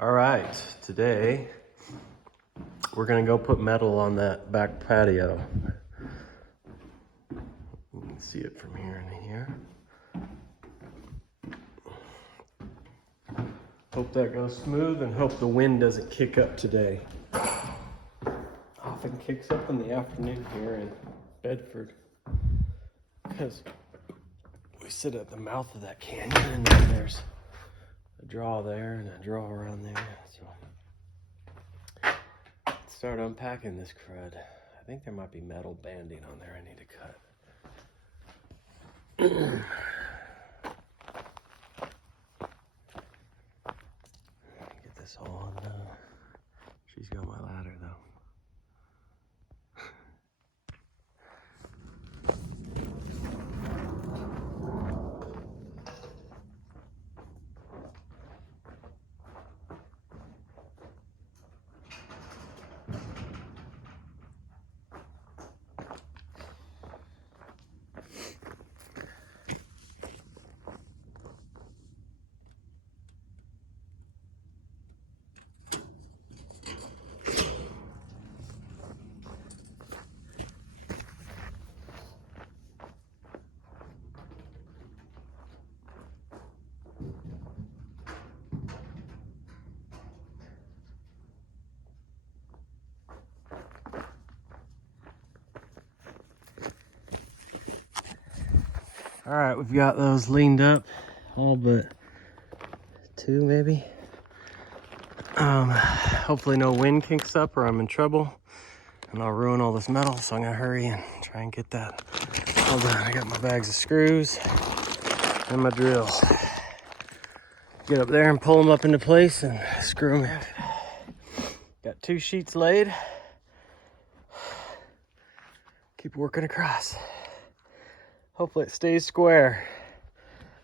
All right, today we're gonna go put metal on that back patio. You can see it from here and here. Hope that goes smooth and hope the wind doesn't kick up today. Often kicks up in the afternoon here in Bedford because we sit at the mouth of that canyon and then there's a draw there and a draw around there. So let's start unpacking this crud. I think there might be metal banding on there I need to cut. Get this all on. She's got my ladder though. All right, we've got those leaned up, all but two maybe. Hopefully no wind kinks up or I'm in trouble and I'll ruin all this metal, so I'm gonna hurry and try and get that all done. I got my bags of screws and my drill. Get up there and pull them up into place and screw them in. Got 2 sheets laid. Keep working across. Hopefully it stays square.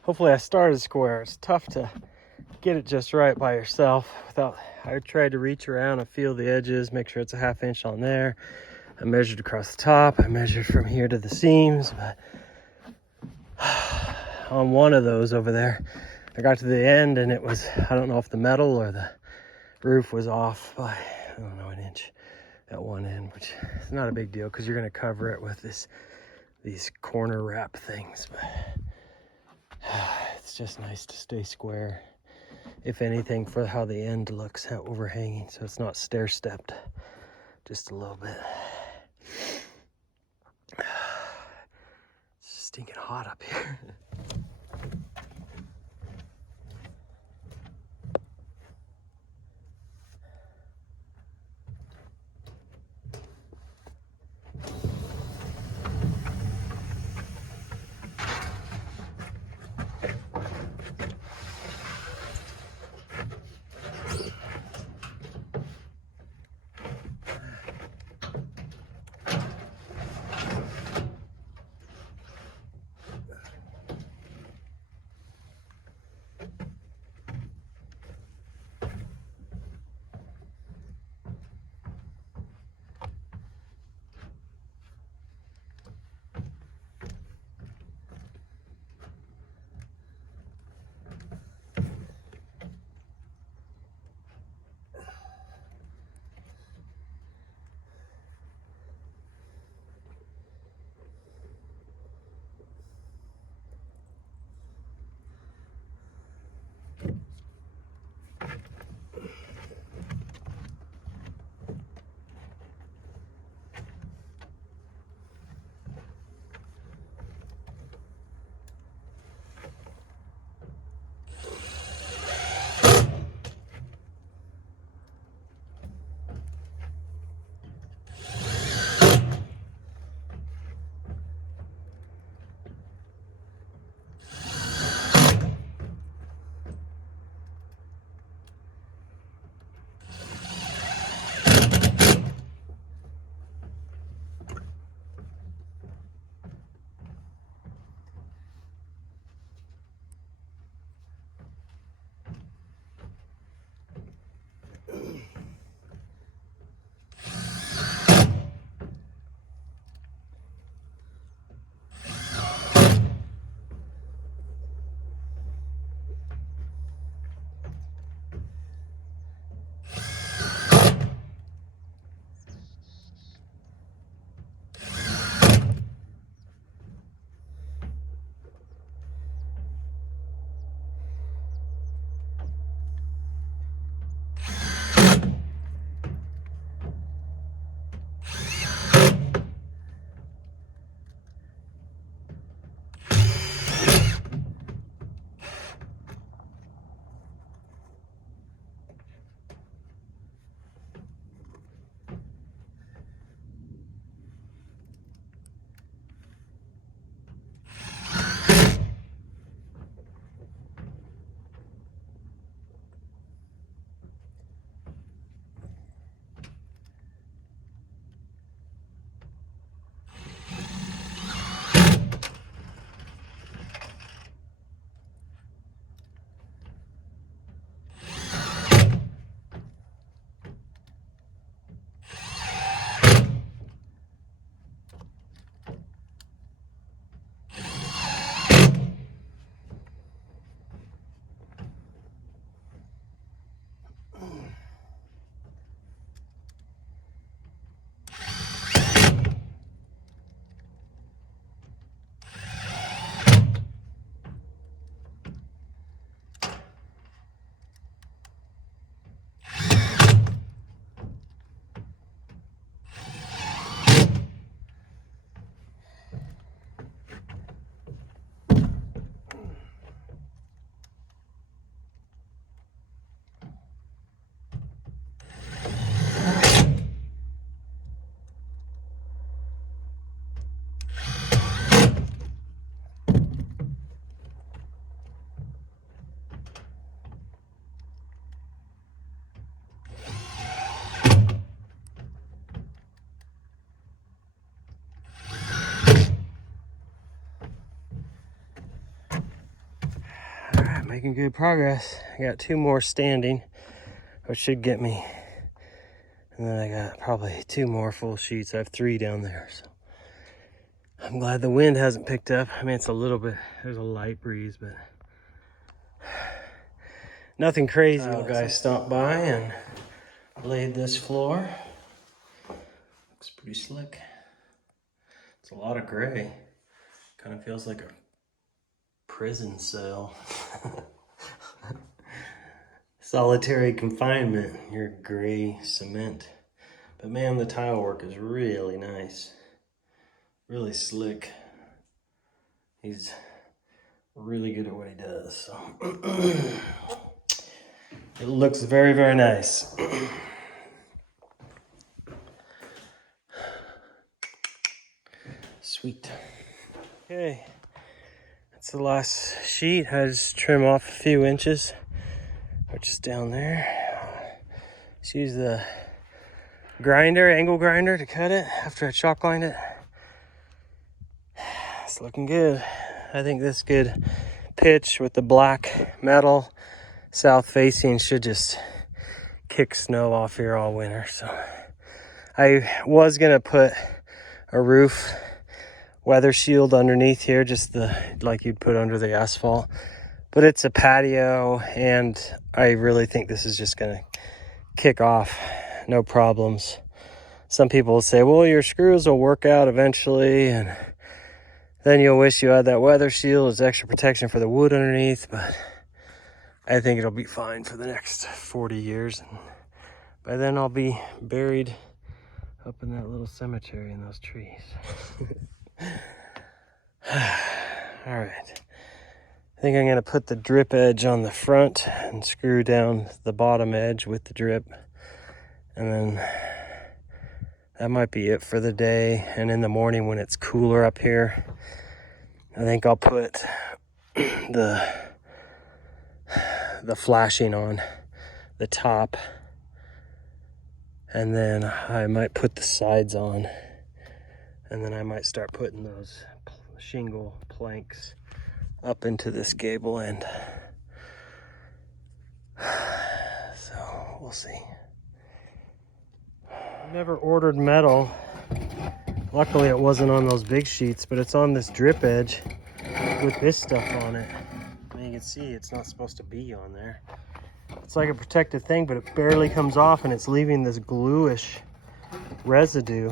Hopefully I started square. It's tough to get it just right by yourself without, I tried to reach around and feel the edges, make sure it's a 1/2 inch on there. I measured across the top. I measured from here to the seams, but on one of those over there, I got to the end and it was, I don't know if the metal or the roof was off by, I don't know, 1 inch at one end, which is not a big deal because you're gonna cover it with these corner wrap things, but it's just nice to stay square, if anything, for how the end looks, how overhanging, so it's not stair-stepped just a little bit. It's stinking hot up here. making good progress. I got 2 more standing, which should get me. And then I got probably 2 more full sheets. I have 3 down there, so I'm glad the wind hasn't picked up. I mean, it's a little bit, there's a light breeze, but nothing crazy. Guys stopped by and laid this floor. Looks pretty slick. It's a lot of gray. Kind of feels like a prison cell. Solitary confinement, your gray cement. But man, the tile work is really nice. Really slick. He's really good at what he does. So. It looks very, very nice. Sweet. Okay, that's the last sheet. I just trim off a few inches, which is down there. Just use the grinder, angle grinder, to cut it after I chalk lined it. It's looking good. I think this good pitch with the black metal south facing should just kick snow off here all winter. So I was gonna put a roof weather shield underneath here, just the like you'd put under the asphalt, but it's a patio and I really think this is just gonna kick off, no problems. Some people will say, well, your screws will work out eventually and then you'll wish you had that weather shield as extra protection for the wood underneath, but I think it'll be fine for the next 40 years, and by then I'll be buried up in that little cemetery in those trees. All right, I think I'm gonna put the drip edge on the front and screw down the bottom edge with the drip, and then that might be it for the day. And in the morning when it's cooler up here, I think I'll put the flashing on the top, and then I might put the sides on, and then I might start putting those shingle planks up into this gable end. So we'll see. Never ordered metal. Luckily it wasn't on those big sheets, but it's on this drip edge with this stuff on it. And you can see it's not supposed to be on there. It's like a protective thing, but it barely comes off, and it's leaving this gluish residue,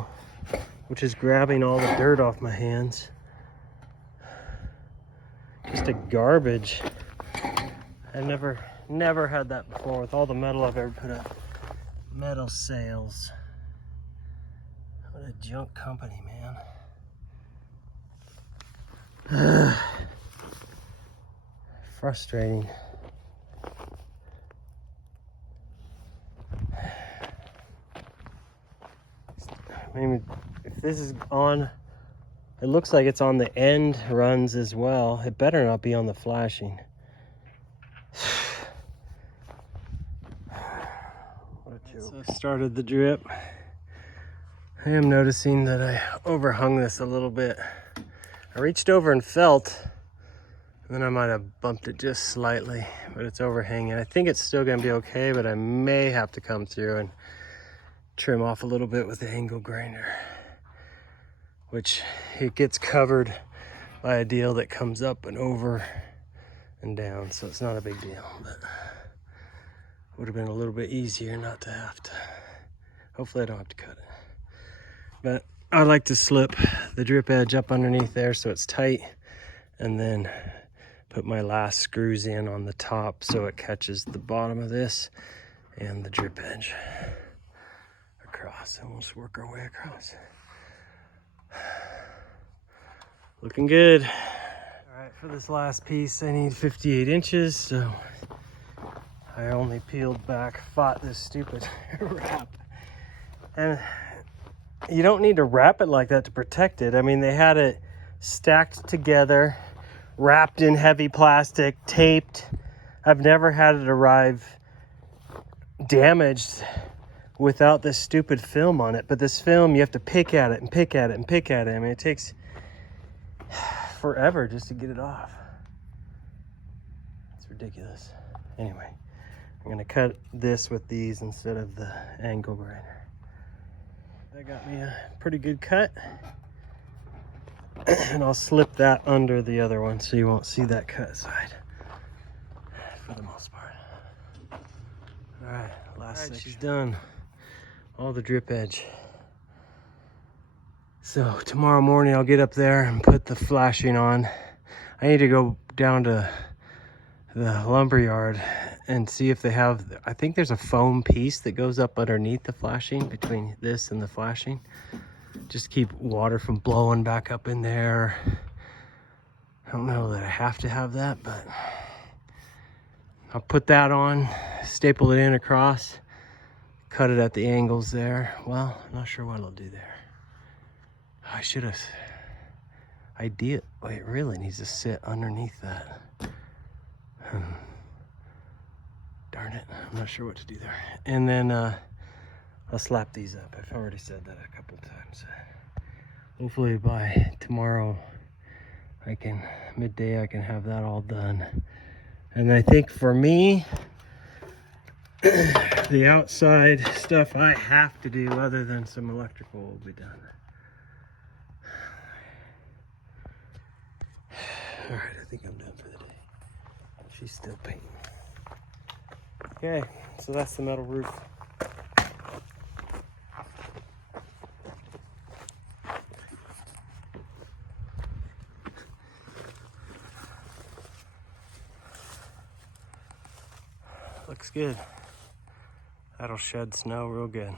which is grabbing all the dirt off my hands. Just a garbage. I've never had that before with all the metal I've ever put up. Metal sales. What a junk company, man. Frustrating. Maybe if this is on, it looks like it's on the end runs as well. It better not be on the flashing. What a joke. So I started the drip. I am noticing that I overhung this a little bit. I reached over and felt, and then I might have bumped it just slightly, but it's overhanging. I think it's still gonna be okay, but I may have to come through and trim off a little bit with the angle grinder, which it gets covered by a deal that comes up and over and down, so it's not a big deal, but would have been a little bit easier not to have to. Hopefully I don't have to cut it, but I like to slip the drip edge up underneath there so it's tight, and then put my last screws in on the top so it catches the bottom of this and the drip edge across, and we'll just work our way across. Looking good. All right, for this last piece I need 58 inches, so I only fought this stupid wrap. And you don't need to wrap it like that to protect it. I mean, they had it stacked together, wrapped in heavy plastic, taped. I've never had it arrive damaged without this stupid film on it. But this film, you have to pick at it and pick at it and pick at it. I mean, it takes forever just to get it off. It's ridiculous. ridiculous. Anyway, I'm gonna cut this with these instead of the angle grinder. That got me a pretty good cut. And I'll slip that under the other one so you won't see that cut side for the most part. All right, last section. She's done all the drip edge. So tomorrow morning I'll get up there and put the flashing on. I need to go down to the lumber yard and see if they have, I think there's a foam piece that goes up underneath the flashing, between this and the flashing. Just keep water from blowing back up in there. I don't know that I have to have that, but I'll put that on, staple it in across, cut it at the angles there. Well, I'm not sure what I'll do there. I should have, wait, it really needs to sit underneath that. Darn it, I'm not sure what to do there. And then I'll slap these up. I've already said that a couple times. Hopefully by tomorrow, midday, I can have that all done. And I think for me, the outside stuff I have to do other than some electrical will be done. All right, I think I'm done for the day. She's still painting. Okay, so that's the metal roof. Looks good. That'll shed snow real good.